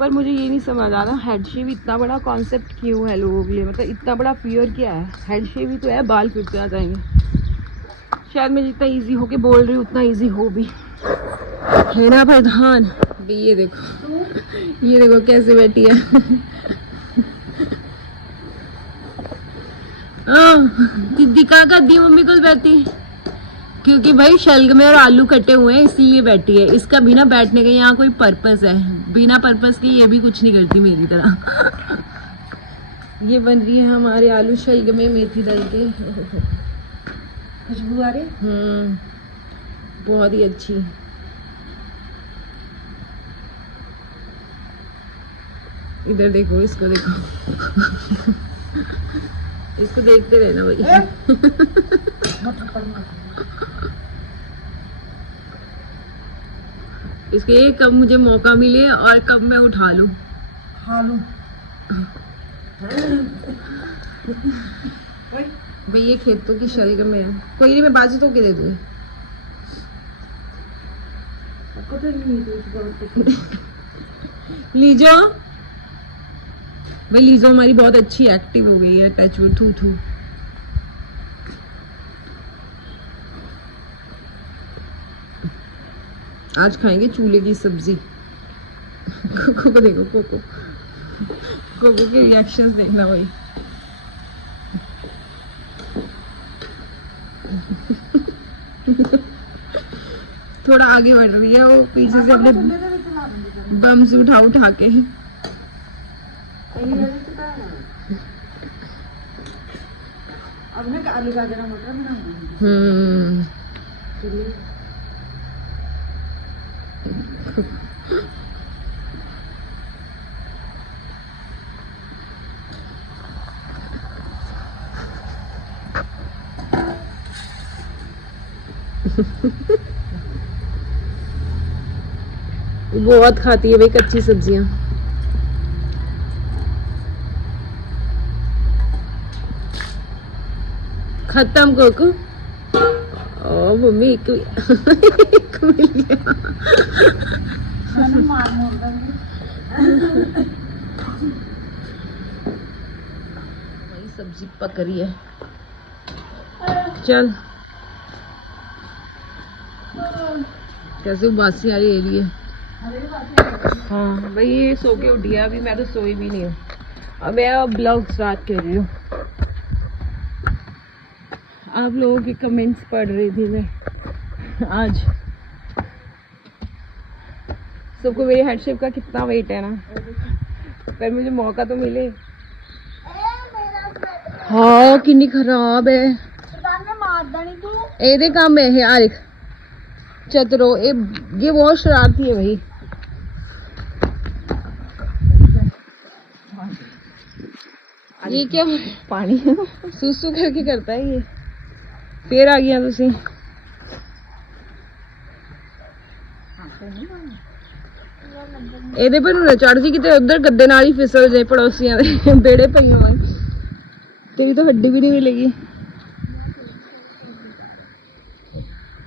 पर मुझे ये नहीं समझ आ रहा हेड शेव इतना बड़ा कॉन्सेप्ट क्यों है लोगों के लिए, मतलब इतना बड़ा फियर क्या है। हेड शेव ही तो है, बाल फिर से आ जाएंगे। शायद मैं जितना इजी हो के बोल रही हूँ उतना इजी हो भी है ना प्रधान भी। ये देखो कैसे बैठी है। दिखा कर दी मम्मी को बैठी, क्योंकि भाई शलगम और आलू कटे हुए हैं इसीलिए बैठी है। इसका बिना बैठने का यहाँ कोई पर्पस है, बिना पर्पस के ये भी कुछ नहीं करती मेरी तरह। ये बन रही है हमारे आलू शलगम में मेथी डाल के, खुशबू आ रही। बहुत ही अच्छी। इधर देखो, इसको देखो। इसको देखते रहना भाई। इसके कब मुझे मौका मिले और कब मैं उठा लूं, खा लूं। भाई ये खेतों की शलगम में है, कोई नहीं मैं बाजू तो के दे दूंगी। लीजो भाई, लीजो हमारी बहुत अच्छी एक्टिव हो गई है। टच वुड, थू थू। आज खाएंगे चूल्हे की सब्जी। कोको को देखो, कोको के रिएक्शंस देखना भाई। थोड़ा आगे बढ़ रही है वो, पीछे से अपने बम्स उठा के। अब मैं आलू गाजर मटर बनाऊंगी। बहुत खाती है भाई कच्ची सब्जियां। खत्म कोको। ओ मम्मी एक मिल गया। भाई सब्जी पक रही है। चल कैसे उबासी आ रही है। हाँ भाई ये सो के उठी है, अभी मैं तो सोई भी नहीं हूँ। अब मैं ब्लॉग स्टार्ट कर रही हूँ। आप लोगों के कमेंट्स पढ़ रही थी मैं आज। सबको मेरे हेड शेप का कितना वेट है ना, पर मुझे मौका तो मिले। हाँ कितनी खराब है। ए काम है यार चतरो, ये बहुत शरारती है भाई। ये क्या पानी है, सुसु करके करता है ये। फिर आ गया तुसी। ਇਹਦੇ पर चढ़ जी किते उधर गद्दे नाल ही फिसल जाए पड़ोसियां दे बेड़े पईयां वाली, तेरी तो हड्डी भी नहीं मिलेगी।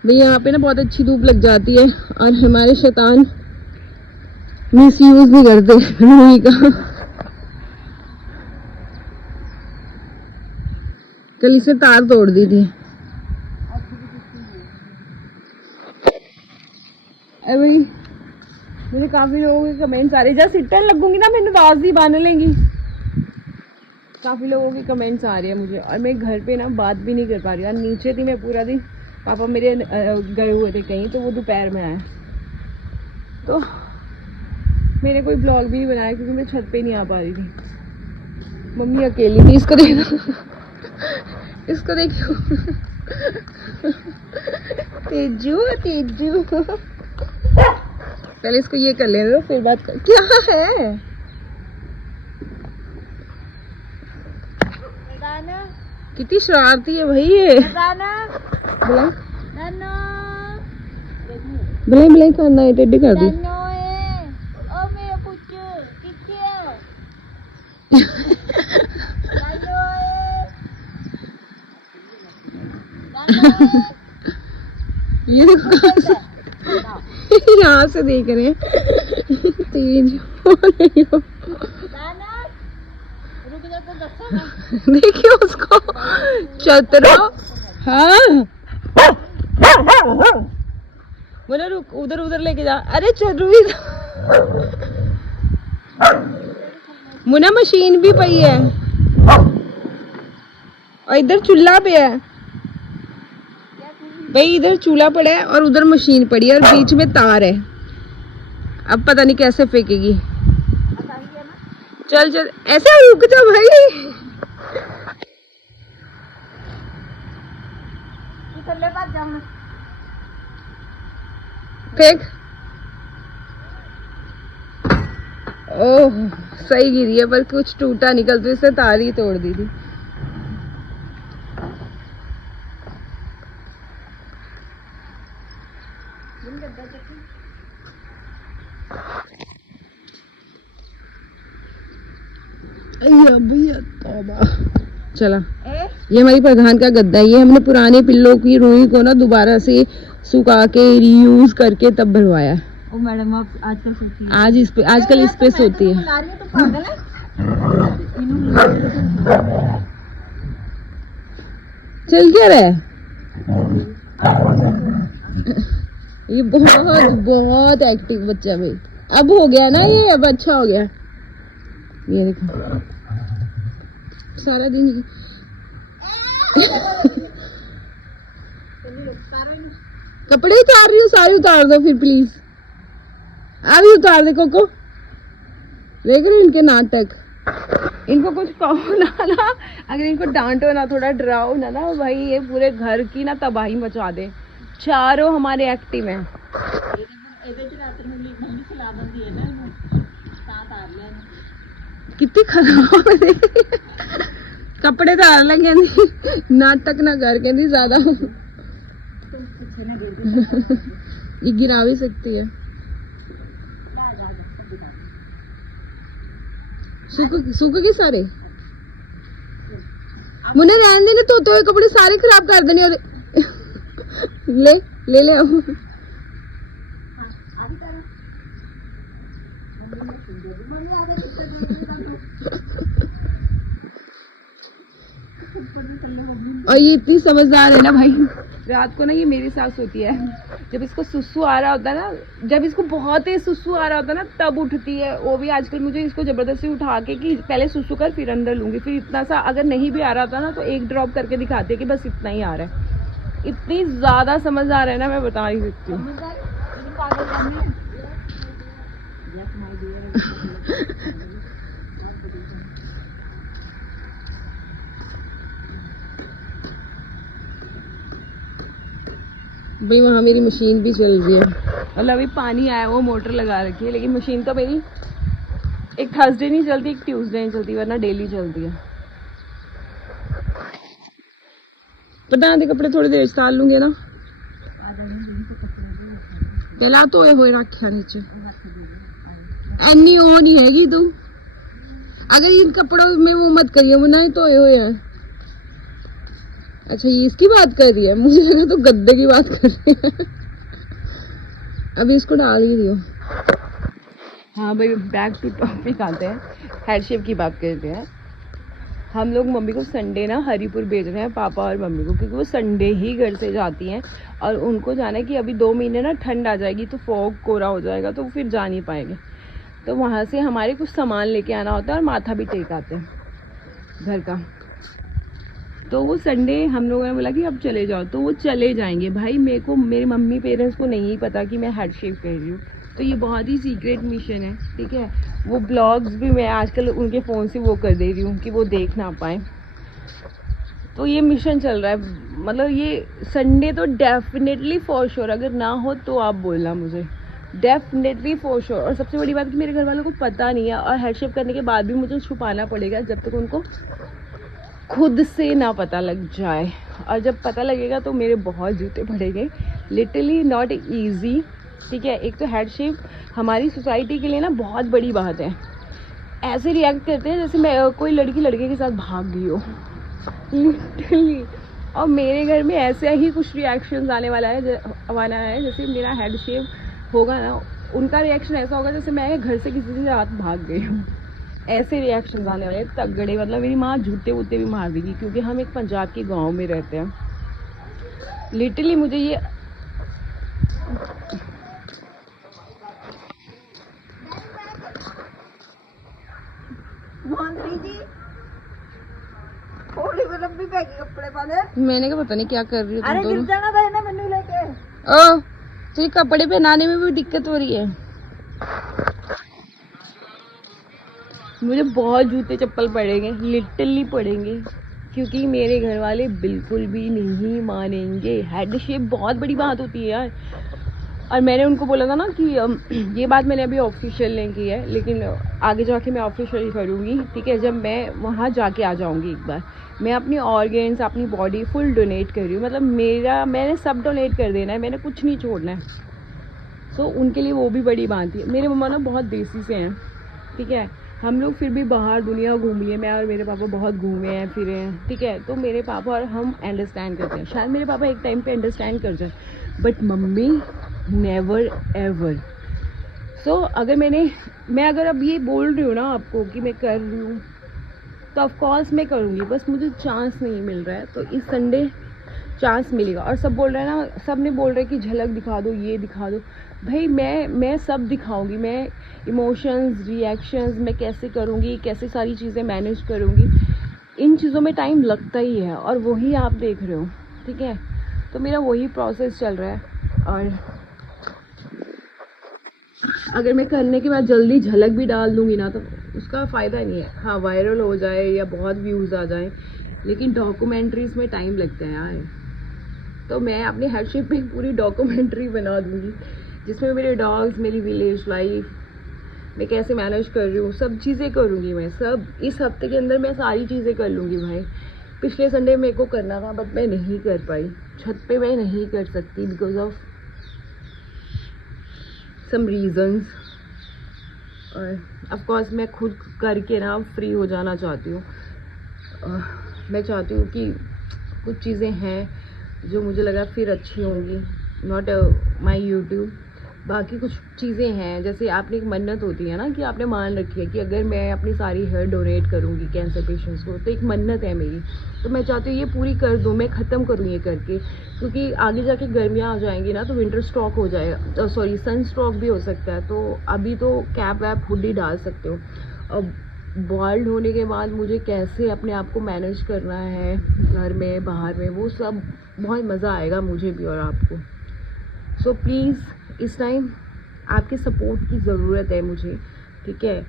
भाई यहाँ पे ना बहुत अच्छी धूप लग जाती है और हमारे शैतान मिस यूज नहीं करते रूही का। कल इसे तार तोड़ दी थी। अरे भाई मुझे काफी लोगों के कमेंट्स आ रहे, जब सिट्टन लगूंगी ना मैंने दास दी बांध लेंगी। काफी लोगों के कमेंट्स आ रहे हैं मुझे, और मैं घर पे ना बात भी नहीं कर पा रही। और नीचे थी मैं पूरा दिन, पापा मेरे गए हुए थे कहीं, तो वो दोपहर में आए, तो मैंने कोई ब्लॉग भी नहीं बनाया क्योंकि मैं छत पे नहीं आ पा रही थी। मम्मी अकेली थी। इसको देखो, इसको देखो। तेजू तेजू। पहले इसको ये कर लेने दो फिर बात कर। क्या है कितनी शरारती है भाई ये। बुलाई बुलाई करना है, टेढ़ी कर दी। ये यहाँ से देख रहे हैं। तेज हो रही हो। देखिए उसको चतरा। हाँ बोला रुक, उधर उधर लेके जा। अरे चल मुना मशीन भी पई है और इधर चूल्हा पे है भाई, इधर चूल्हा पड़ा है और उधर मशीन पड़ी है और बीच में तार है। अब पता नहीं कैसे फेंकेगी। चल चल ऐसे रुक जा भाई। फेंक। ओह सही गिरी है पर कुछ टूटा निकल तो इससे तार ही तोड़ दी थी। चला ये हमारी प्रधान का गद्दा है। ये हमने पुराने पिल्लों की रुई को ना दोबारा से सुखा के रीयूज करके तब भरवाया। ओ मैडम आप आजकल सोती है। आजकल इस पे सोती है। चल क्या रहा है ये बहुत एक्टिव बच्चा भाई। अब हो गया ना ये, अब अच्छा हो गया। ये देखो सारा दिन कपड़े उतार रही हूँ, सारे उतार दो फिर प्लीज। अभी उतार दे कोको। देख रहे इनके नाटक। इनको कुछ कहो ना अगर इनको डांटो ना, थोड़ा डराओ ना भाई, ये पूरे घर की ना तबाही मचा दे। चारों हमारे एक्टिव हैं। कितनी खराब है। कपड़े तो लगे नाटक ना कर के ज्यादा। ये गिरा भी सकती है। सूख के सारे मुन्ने रहने देने, तो हुए कपड़े सारे खराब कर देने। ले ले ले और ये इतनी समझदार है ना भाई। रात को ना ये मेरी सास होती है, जब इसको सुसु आ रहा होता है ना, जब इसको बहुत ही सुसु आ रहा होता है ना तब उठती है। वो भी आजकल मुझे इसको जबरदस्ती उठा के कि पहले सुसु कर फिर अंदर लूंगी, फिर इतना सा अगर नहीं भी आ रहा होता ना तो एक ड्रॉप करके दिखाती है कि बस इतना ही आ रहा है। इतनी ज्यादा समझदार है ना, मैं बता नहीं सकती हूँ। भाई वहाँ मेरी मशीन भी चल रही है। मतलब अभी पानी आया, वो मोटर लगा रखी है, लेकिन मशीन तो मेरी एक थर्सडे नहीं चलती, एक ट्यूसडे नहीं चलती, वरना डेली चलती है। पता नहीं कपड़े थोड़ी देर डाल लूंगे ना। पहला तो हुए रखा नीचे एनी वो नहीं हैगी तू। अगर इन कपड़ों में वो मत करिए, वो नहीं तो हुए हैं। अच्छा ये इसकी बात कर रही है, मुझे लगा तो गद्दे की बात कर रही है। अभी इसको डाल ही दियो। हाँ भाई बैक टू टॉपिक आते हैं, हेड शेप की बात करते हैं। हम लोग मम्मी को संडे ना हरिपुर भेज रहे हैं, पापा और मम्मी को, क्योंकि वो संडे ही घर से जाती हैं और उनको जाना है कि अभी 2 महीने ना ठंड आ जाएगी तो फॉग कोरा हो जाएगा तो फिर जा नहीं पाएंगे। तो वहाँ से हमारे कुछ सामान लेके आना होता है और माथा भी टेक आते हैं घर का। तो वो संडे हम लोगों ने बोला कि अब चले जाओ, तो वो चले जाएंगे। भाई मेरे मम्मी पेरेंट्स को नहीं पता कि मैं हेड शेव कर रही हूँ, तो ये बहुत ही सीक्रेट मिशन है, ठीक है। वो ब्लॉग्स भी मैं आजकल उनके फ़ोन से वो कर दे रही हूँ कि वो देख ना पाए। तो ये मिशन चल रहा है। मतलब ये संडे तो डेफिनेटली फॉर श्योर, अगर ना हो तो आप बोलना मुझे, डेफिनेटली फॉर श्योर। और सबसे बड़ी बात कि मेरे घर वालों को पता नहीं है, और हेड शेव करने के बाद भी मुझे छुपाना पड़ेगा जब तक उनको खुद से ना पता लग जाए। और जब पता लगेगा तो मेरे बहुत जूते पड़ेंगे, लिटरली नॉट ईजी, ठीक है। एक तो हेड शेव हमारी सोसाइटी के लिए ना बहुत बड़ी बात है। ऐसे रिएक्ट करते हैं जैसे मैं कोई लड़की लड़के के साथ भाग गई हो, लिटरली। और मेरे घर में ऐसे ही कुछ रिएक्शंस आने वाला है जैसे मेरा हेड शेव होगा ना, उनका रिएक्शन ऐसा होगा जैसे मैं घर से किसी से रात भाग गई हूँ, ऐसे रिएक्शन आने वाले तगड़े। मतलब मेरी माँ जूते वूते भी मार देगी, क्योंकि हम एक पंजाब के गांव में रहते हैं। लिटरली मुझे ये मैंने क्या पता नहीं क्या कर रही हूँ तुम दोनों। तुझे कपड़े पहनाने में भी दिक्कत हो रही है। मुझे बहुत जूते चप्पल पड़ेंगे, लिटरली पड़ेंगे, क्योंकि मेरे घर वाले बिल्कुल भी नहीं मानेंगे। हेड शेप बहुत बड़ी बात होती है यार। और मैंने उनको बोला था ना कि ये बात मैंने अभी ऑफिशियल नहीं की है, लेकिन आगे जाके मैं ऑफिशियल करूँगी, ठीक है। जब मैं वहाँ जाके आ जाऊँगी एक बार, मैं अपनी ऑर्गेन्स, अपनी बॉडी फुल डोनेट कर रही हूँ। मतलब मैंने सब डोनेट कर देना है, मैंने कुछ नहीं छोड़ना है। सो उनके लिए वो भी बड़ी बात है। मेरे मम्मा ना बहुत देसी से हैं, ठीक है। हम लोग फिर भी बाहर दुनिया घूम लिए, मैं और मेरे पापा बहुत घूमे हैं फिरे हैं, ठीक है। तो मेरे पापा और हम अंडरस्टैंड करते हैं। शायद मेरे पापा एक टाइम पे अंडरस्टैंड कर जाए, बट मम्मी नेवर एवर। सो अगर मैं अगर अब ये बोल रही हूँ ना आपको कि मैं कर रही हूँ, तो ऑफकोर्स मैं करूँगी, बस मुझे चांस नहीं मिल रहा है। तो इस संडे चांस मिलेगा। और सब बोल रहे हैं ना, सब ने बोल रहे हैं कि झलक दिखा दो, ये दिखा दो। भाई मैं सब दिखाऊंगी। मैं इमोशंस, रिएक्शंस मैं कैसे करूँगी, कैसे सारी चीज़ें मैनेज करूँगी, इन चीज़ों में टाइम लगता ही है, और वही आप देख रहे हो, ठीक है। तो मेरा वही प्रोसेस चल रहा है। और अगर मैं करने के बाद जल्दी झलक भी डाल दूँगी ना, तो उसका फ़ायदा नहीं है। हाँ, वायरल हो जाए या बहुत व्यूज़ आ जाए, लेकिन डॉक्यूमेंट्रीज़ में टाइम लगता है यार। तो मैं अपने हेड शेप पे पूरी डॉक्यूमेंट्री बना दूँगी, जिसमें मेरे डॉग्स, मेरी विलेज लाइफ, मैं कैसे मैनेज कर रही हूँ, सब चीज़ें करूँगी मैं। सब इस हफ्ते के अंदर मैं सारी चीज़ें कर लूँगी भाई। पिछले संडे मेरे को करना था, बट मैं नहीं कर पाई। छत पे मैं नहीं कर सकती बिकॉज ऑफ सम रीजंस। और ऑफकोर्स मैं खुद करके ना फ्री हो जाना चाहती हूँ। मैं चाहती हूँ कि कुछ चीज़ें हैं जो मुझे लगा फिर अच्छी होंगी, नॉट माई यूट्यूब। बाकी कुछ चीज़ें हैं, जैसे आपने एक मन्नत होती है ना कि आपने मान रखी है कि अगर मैं अपनी सारी हेयर डोनेट करूँगी कैंसर पेशेंट्स को, तो एक मन्नत है मेरी। तो मैं चाहती हूँ ये पूरी कर दूँ, मैं ख़त्म करूँ ये करके, क्योंकि आगे जाके गर्मियाँ आ जाएंगी ना, तो विंटर स्ट्रोक हो जाएगा, सॉरी सन स्ट्रोक भी हो सकता है। तो अभी तो कैप वैप हुड ही डाल सकते हो। अब बॉल्ड होने के बाद मुझे कैसे अपने आप को मैनेज करना है घर में बाहर में, वो सब बहुत मज़ा आएगा मुझे भी और आपको। सो प्लीज़ इस टाइम आपके सपोर्ट की ज़रूरत है मुझे, ठीक है।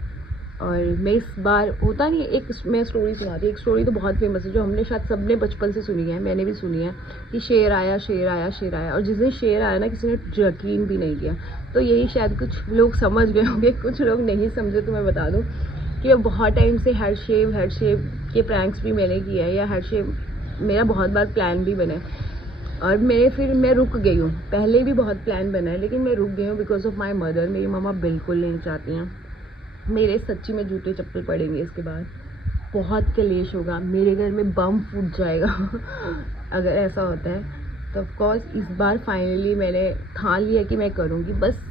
और मैं इस बार होता नहीं, एक मैं स्टोरी सुनाती। एक स्टोरी तो बहुत फेमस है, जो हमने शायद सबने बचपन से सुनी है, मैंने भी सुनी है, कि शेर आया शेर आया शेर आया। और जिस दिन शेर आया ना, किसी ने यकीन भी नहीं किया। तो यही शायद कुछ लोग समझ गए होंगे, कुछ लोग नहीं समझे। तो मैं बता दूँ कि मैं बहुत टाइम से हेड शेव के प्रैंक्स भी मैंने किया है, या हेड शेव मेरा बहुत बार प्लान भी बना है। और मैं रुक गई हूँ। पहले भी बहुत प्लान बना है, लेकिन मैं रुक गई हूँ बिकॉज ऑफ माई मदर। मेरी मम्मा बिल्कुल नहीं चाहती हैं। मेरे सच्ची में जूते चप्पल पड़ेंगे इसके बाद, बहुत कलेश होगा, मेरे घर में बम फूट जाएगा अगर ऐसा होता है तो। ऑफकोर्स इस बार फाइनली मैंने ठान लिया कि मैं करूँगी। बस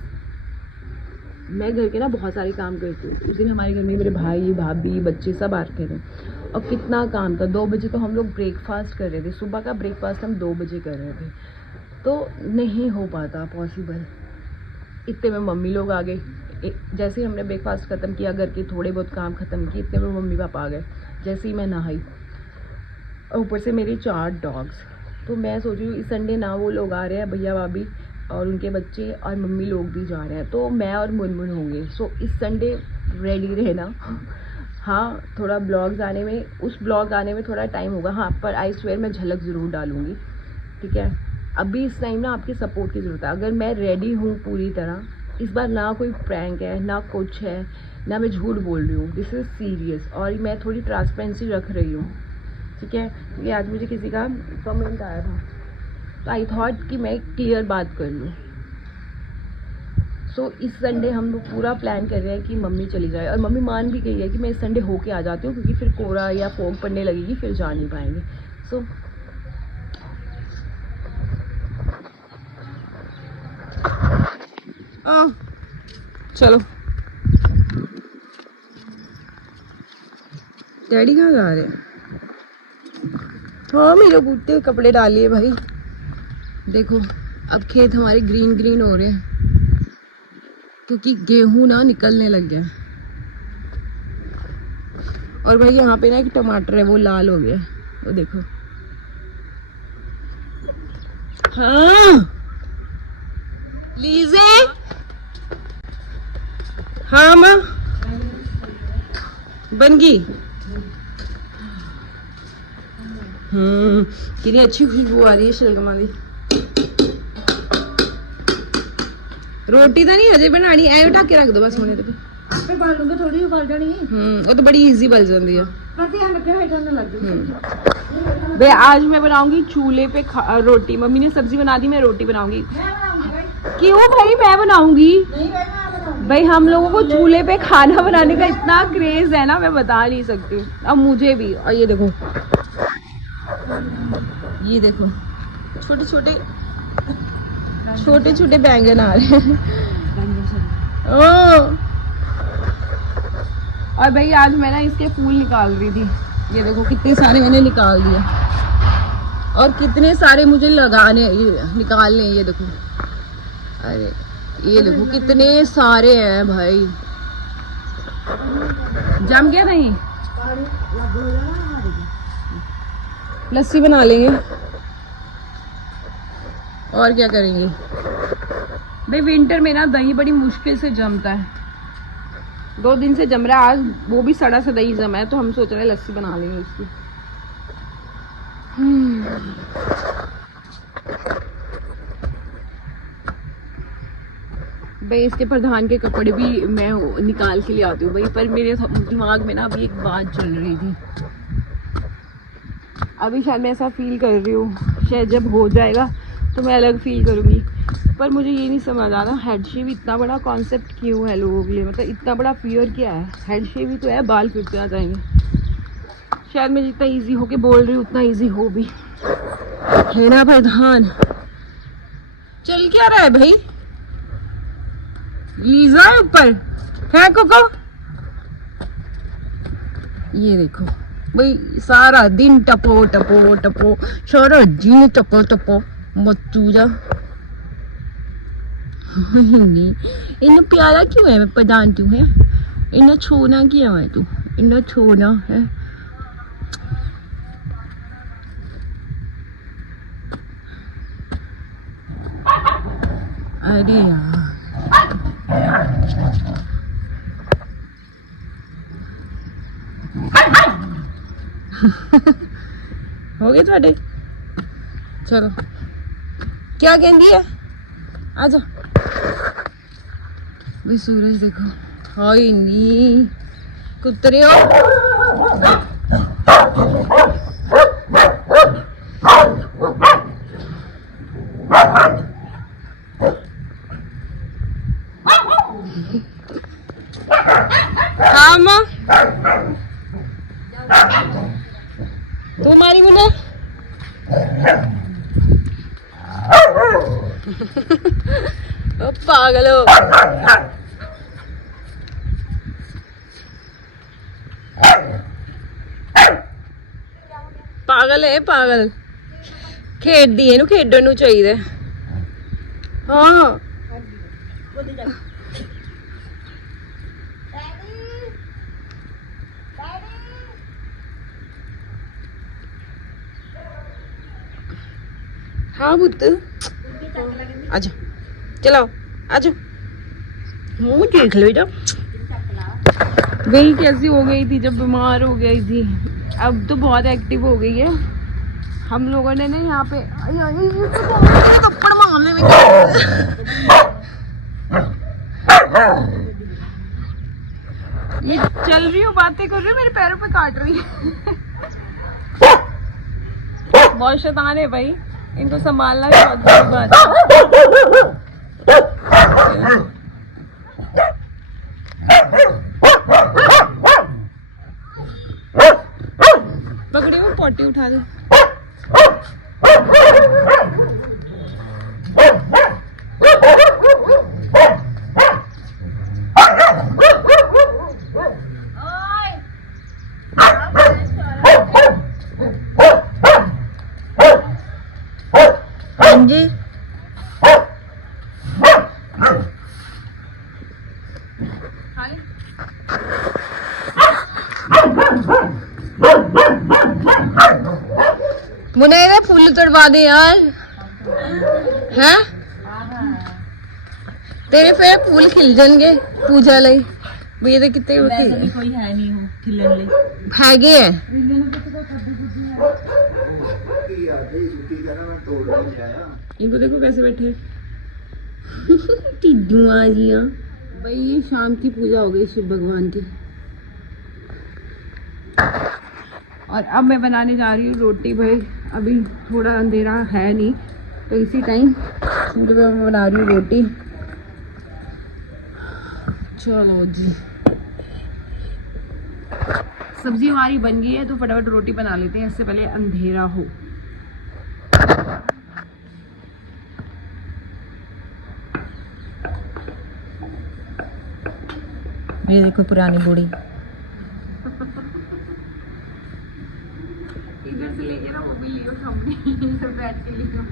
मैं घर के ना बहुत सारे काम करती हूँ। उस दिन हमारे घर में मेरे भाई, भाभी, बच्चे सब आते थे, और कितना काम था। 2 बजे तो हम लोग ब्रेकफास्ट कर रहे थे, सुबह का ब्रेकफास्ट हम 2 बजे कर रहे थे। तो नहीं हो पाता पॉसिबल। इतने में मम्मी लोग आ गए। जैसे ही हमने ब्रेकफास्ट ख़त्म किया, घर के थोड़े बहुत काम ख़त्म किए, इतने में मम्मी पापा आ गए। जैसे ही मैं नहाई, और ऊपर से मेरी 4 डॉग्स। तो मैं सोच रही हूँ इस संडे ना वो लोग आ रहे हैं, भैया भाभी और उनके बच्चे, और मम्मी लोग भी जा रहे हैं, तो मैं और मुनमुन होंगे। सो इस संडे रेडी रहना। हाँ, थोड़ा ब्लॉग्स आने में, उस ब्लॉग आने में थोड़ा टाइम होगा, हाँ, पर आई स्वेयर मैं झलक ज़रूर डालूँगी, ठीक है। अभी इस टाइम ना आपकी सपोर्ट की ज़रूरत है। अगर मैं रेडी हूँ पूरी तरह, इस बार ना कोई प्रैंक है, ना कुछ है, ना मैं झूठ बोल रही हूँ, दिस इज़ सीरियस। और मैं थोड़ी ट्रांसपेरेंसी रख रही हूँ, ठीक है। ये आज मुझे किसी का कमेंट आया था, तो आई थॉट कि मैं क्लियर बात कर लूँ। सो इस संडे हम लोग पूरा प्लान कर रहे हैं कि मम्मी चली जाए, और मम्मी मान भी गई है कि मैं इस संडे होके आ जाती हूँ, क्योंकि फिर कोहरा या फॉग पड़ने लगेगी, फिर जा नहीं पाएंगे। सो चलो डैडी कहाँ जा रहे हैं? हाँ मेरे बूटे कपड़े डालिए भाई। देखो अब खेत हमारे ग्रीन ग्रीन हो रहे हैं क्योंकि गेहूं ना निकलने लग गया। और भाई यहाँ पे ना एक टमाटर है वो लाल हो गया, वो देखो। हाँ लीजे, हाँ माँ बन गई। कितनी अच्छी खुशबू आ रही है शलगमा की। रोटी तो नहीं अजे बनानी, ऐ उठा के रख दो बस होने तक। आपे बाल लूंगे थोड़ी उबाल जानी। वो तो बड़ी इजी बन जाती है। करते हैं लगे है ठंड लग गई। भाई आज मैं बनाऊंगी चूल्हे पे रोटी। मम्मी ने सब्जी बना दी, मैं रोटी बनाऊंगी। मैं बनाऊंगी भाई। क्यों भाई मैं बनाऊंगी? नहीं भाई मैं बनाऊंगी। भाई हम लोगों को चूल्हे पे खाना बनाने का इतना क्रेज है ना, मैं बता नहीं सकती हूँ। अब मुझे भी। और ये देखो, ये देखो छोटे छोटे छोटे छोटे बैंगन आ रहे हैं। और भाई आज मैं ना इसके फूल निकाल रही थी। ये देखो कितने सारे मैंने निकाल दिए और कितने सारे मुझे लगाने, ये निकालने। ये देखो, अरे ये देखो कितने सारे हैं भाई। जम गया नहीं? लस्सी बना लेंगे और क्या करेंगे। भाई विंटर में ना दही बड़ी मुश्किल से जमता है। 2 दिन से जम रहा है, आज वो भी सड़ा सा दही जमा है, तो हम सोच रहे हैं लस्सी बना लेंगे उसकी। भाई इसके प्रधान के कपड़े भी मैं निकाल के ले आती हूँ भाई, पर मेरे दिमाग में ना अभी एक बात चल रही थी। अभी शायद मैं ऐसा फील कर रही हूँ, शायद जब हो जाएगा तो मैं अलग फील करूँगी। पर मुझे ये नहीं समझ आ रहा हेड शेव इतना बड़ा कॉन्सेप्ट क्यों है लोगों के लिए, मतलब इतना बड़ा फियर क्या है। हेड शेव ही तो है, बाल फिर से आ जाएंगे। शायद मैं जितना इजी होके बोल रही हूँ उतना इजी हो भी है ना। प्रधान चल क्या रहा है भाई? लीजा ऊपर है कोको। ये देखो भाई सारा दिन टपो टपो टपो, सारा दिन टपो टपो मच्चू जा। इन्ना प्यारा क्यों है? मैं प्रधान तू है, इन्ना छोना क्यों है तू? इन्ना छोना है। अरे यार हो गए थोड़े। चलो क्या कहती है, आजा। भाई सूरज देखो, हाय नी कुतरे हो। हाँ माँ तुम्हारी मुन्ना पागल हो। पागल है पागल, खेडदी है, खेडन नू चाहिए। हाँ हाँ बुद्ध आजा, चलाओ आजा। मुँह देख लो बेटा, वही कैसी हो गई थी जब बीमार हो गई थी। अब तो बहुत एक्टिव हो गई है। हम लोगों ने ना यहाँ पे थप्पड़ मारने में ये चल रही हूँ, बातें कर रही हूँ, मेरे पैरों पे काट रही है। बहुत शैतान है भाई, इनको संभालना भी बहुत बड़ी बात है। पकड़े वो पोटी उठा दो। मुन्ना ये फूल तोड़वा दे यार हैं तेरे फिर फूल खिल जाएंगे पूजा लई भी ये कितने वैसे भी कोई है नहीं हूँ खिलन ले हैगे है इनको देखो कैसे बैठे टिड्डुआ जिया भाई ये शाम की पूजा हो गई शिव भगवान की और अब मैं बनाने जा रही हूँ रोटी भाई अभी थोड़ा अंधेरा है नहीं तो इसी टाइम मैं बना रही हूँ रोटी चलो जी सब्जी हमारी बन गई है तो फटाफट रोटी बना लेते हैं इससे पहले अंधेरा हो ये देखो पुरानी बूढ़ी इधर से लेके ना वो भी लियो सामने बैठ के लियो